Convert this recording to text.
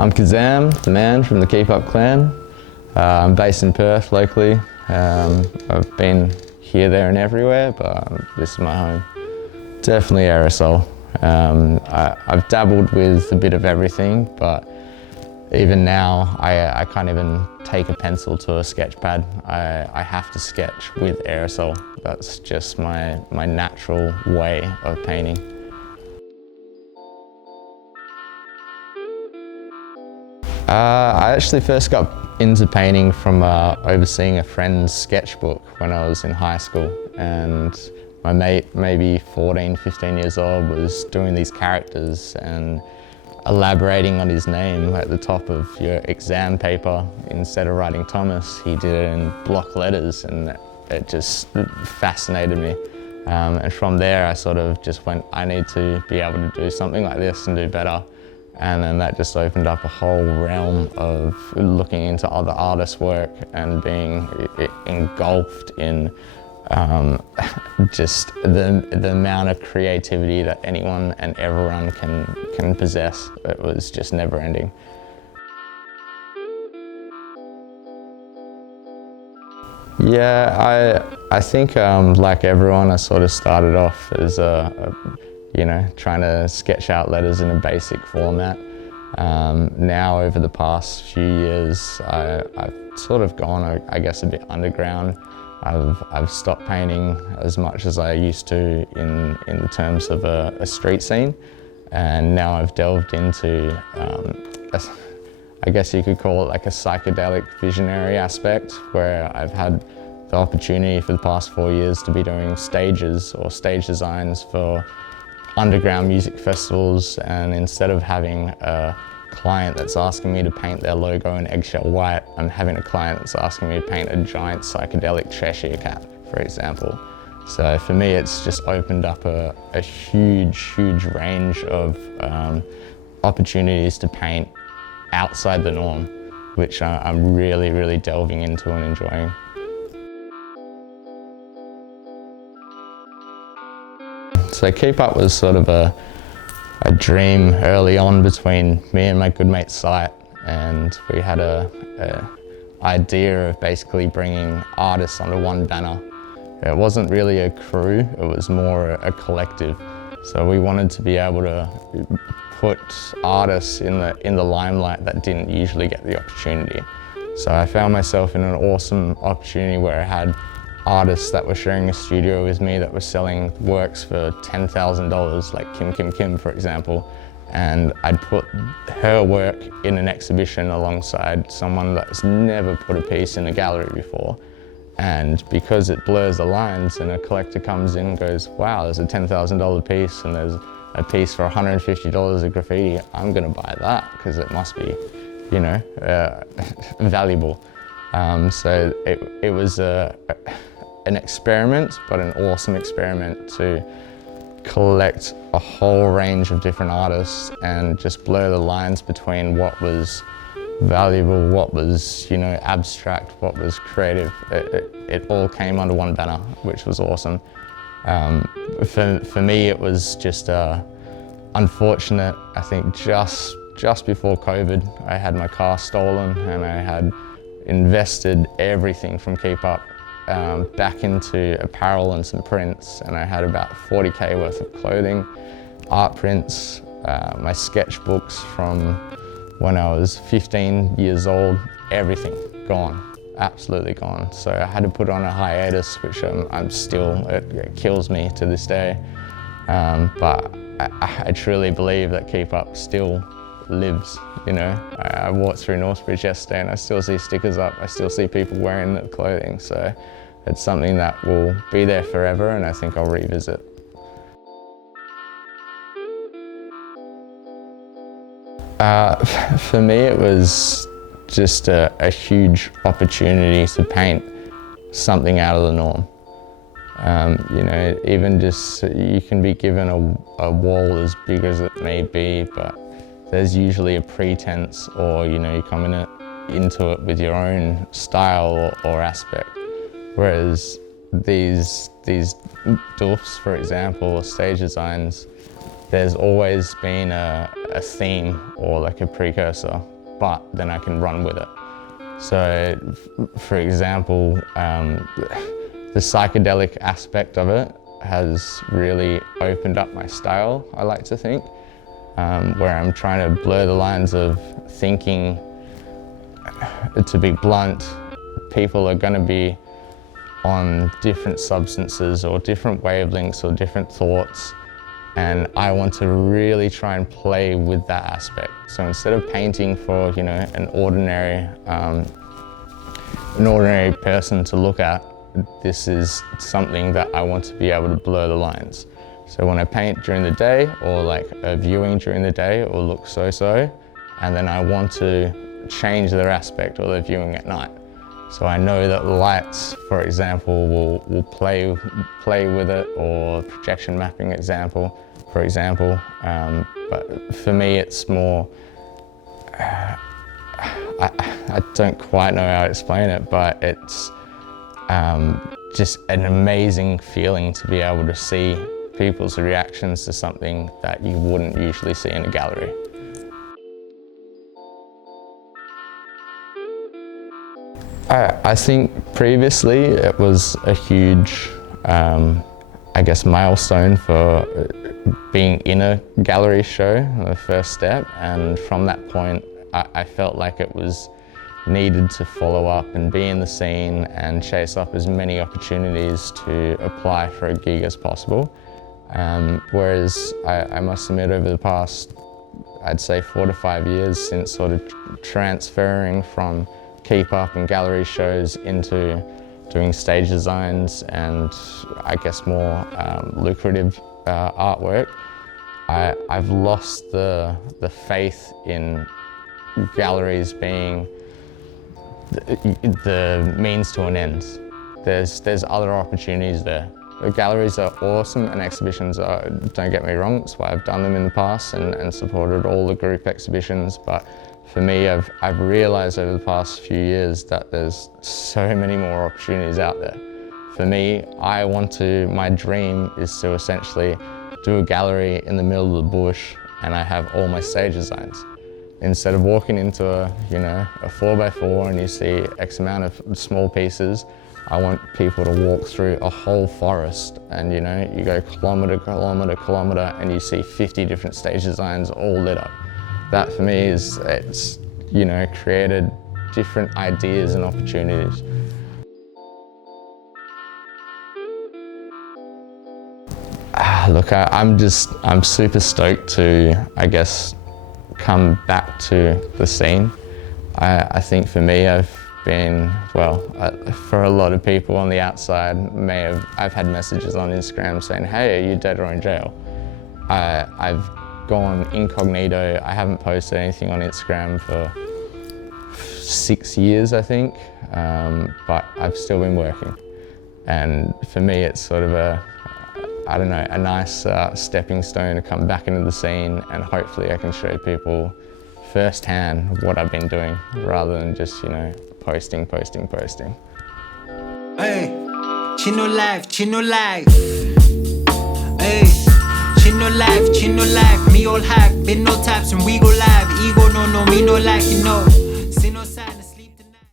I'm KZAM, the man from the Keep Up Klan. I'm based in Perth locally. I've been here, there and everywhere, but this is my home. Definitely aerosol. I've dabbled with a bit of everything, but even now I can't even take a pencil to a sketch pad. I have to sketch with aerosol. That's just my natural way of painting. I actually first got into painting from overseeing a friend's sketchbook when I was in high school, and my mate, maybe 14, 15 years old, was doing these characters and elaborating on his name at the top of your exam paper. Instead of writing Thomas, he did it in block letters, and it just fascinated me. And from there I sort of just went, I need to be able to do something like this and do better. And then that just opened up a whole realm of looking into other artists' work and being engulfed in just the amount of creativity that anyone and everyone can possess. It was just never ending. Yeah, I think like everyone, I sort of started off as trying to sketch out letters in a basic format. Now over the past few years, I've sort of gone, I guess, a bit underground. I've stopped painting as much as I used to in the terms of a street scene, and now I've delved into, I guess you could call it like a psychedelic visionary aspect, where I've had the opportunity for the past 4 years to be doing stages or stage designs for underground music festivals, and instead of having a client that's asking me to paint their logo in eggshell white, I'm having a client that's asking me to paint a giant psychedelic Cheshire cat, for example. So for me, it's just opened up a huge range of opportunities to paint outside the norm, which I'm really delving into and enjoying. So Keep Up was sort of a dream early on between me and my good mate Sight, and we had a idea of basically bringing artists under one banner. It wasn't really a crew, it was more a collective. So we wanted to be able to put artists in the limelight that didn't usually get the opportunity. So I found myself in an awesome opportunity where I had artists that were sharing a studio with me that were selling works for $10,000, like Kim, for example, and I'd put her work in an exhibition alongside someone that's never put a piece in a gallery before. And because it blurs the lines and a collector comes in and goes, wow, there's a $10,000 piece and there's a piece for $150 of graffiti, I'm gonna buy that because it must be, valuable. So it was an experiment, but an awesome experiment to collect a whole range of different artists and just blur the lines between what was valuable, what was abstract, what was creative. It all came under one banner, which was awesome. For me, it was just unfortunate. I think just before COVID, I had my car stolen and I had invested everything from Keep Up back into apparel and some prints, and I had about 40K worth of clothing, art prints, my sketchbooks from when I was 15 years old, everything gone, absolutely gone. So I had to put on a hiatus, which I'm still, it kills me to this day. But I truly believe that Keep Up still lives, I walked through Northbridge yesterday and I still see stickers up, I still see people wearing the clothing, so it's something that will be there forever, and I think I'll revisit. For me, it was just a huge opportunity to paint something out of the norm. Even just, you can be given a wall as big as it may be, but there's usually a pretense, or you come into it with your own style or aspect. Whereas these doofs, for example, or stage designs, there's always been a a theme or like a precursor, but then I can run with it. So, for example, the psychedelic aspect of it has really opened up my style, I like to think, where I'm trying to blur the lines of thinking. To be blunt, people are going to be on different substances or different wavelengths or different thoughts, and I want to really try and play with that aspect. So instead of painting for, you know, an ordinary person to look at, this is something that I want to be able to blur the lines. So when I paint during the day, or like a viewing during the day, it will look so-so, and then I want to change their aspect or their viewing at night. So I know that lights, for example, will play with it, or projection mapping for example. But for me, it's more, I don't quite know how to explain it, but it's just an amazing feeling to be able to see people's reactions to something that you wouldn't usually see in a gallery. I think previously it was a huge, I guess, milestone for being in a gallery show, the first step, and from that point I felt like it was needed to follow up and be in the scene and chase up as many opportunities to apply for a gig as possible. Whereas I must admit, over the past, I'd say 4 to 5 years since sort of transferring from keep up and gallery shows into doing stage designs and I guess more lucrative artwork, I've lost the faith in galleries being the means to an end. There's other opportunities there. The galleries are awesome and exhibitions are, don't get me wrong, that's why I've done them in the past and supported all the group exhibitions, but for me, I've realised over the past few years that there's so many more opportunities out there. For me, my dream is to essentially do a gallery in the middle of the bush and I have all my stage designs. Instead of walking into a 4x4 and you see X amount of small pieces, I want people to walk through a whole forest and you go kilometre and you see 50 different stage designs all lit up. That for me it's created different ideas and opportunities. Look, I'm super stoked to, I guess, come back to the scene. I think for me, I've been, for a lot of people on the outside, I've had messages on Instagram saying, hey, are you dead or in jail? I've gone incognito. I haven't posted anything on Instagram for 6 years, I think, but I've still been working. And for me, it's sort of a nice stepping stone to come back into the scene, and hopefully I can show people firsthand what I've been doing rather than just, posting. Hey, Chino life. Hey. Chino life, me all hack, been no taps and we go live. Ego no, me no like, Sino side.